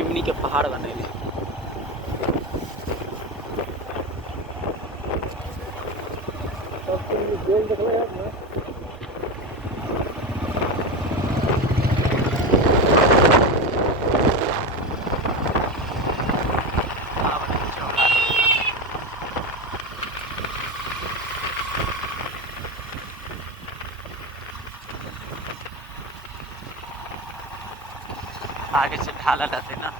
Chimney के पहाड़ बने। आगे से ढाला रहते ना,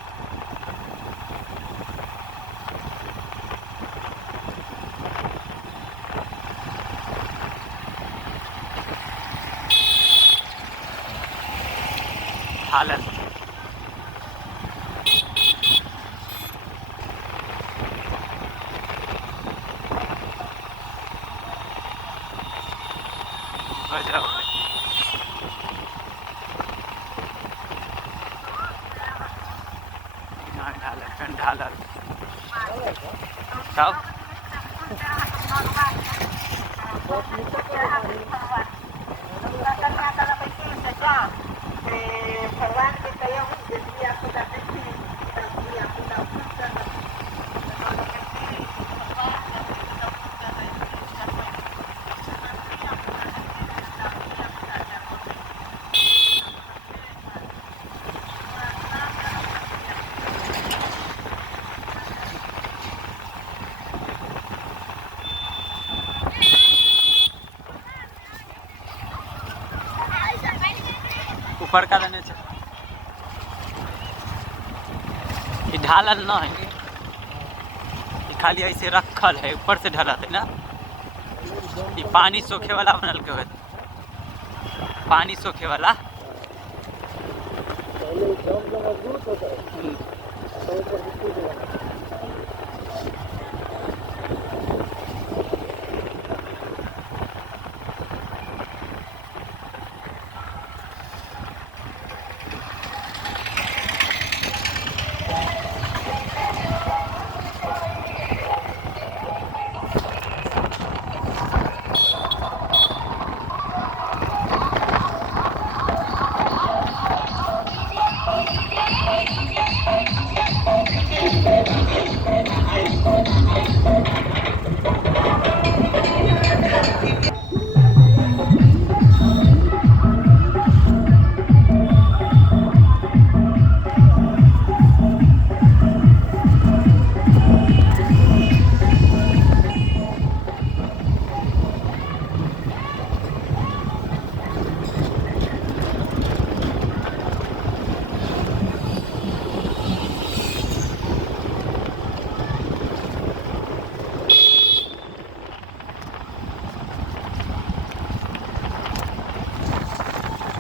ढाला ढाला तब ऊपर का देने से ढाला ना है, खाली ऐसे रखल है, ऊपर से ढला है ना। ये पानी सोखे वाला बनल के होता, पानी सोखे वाला।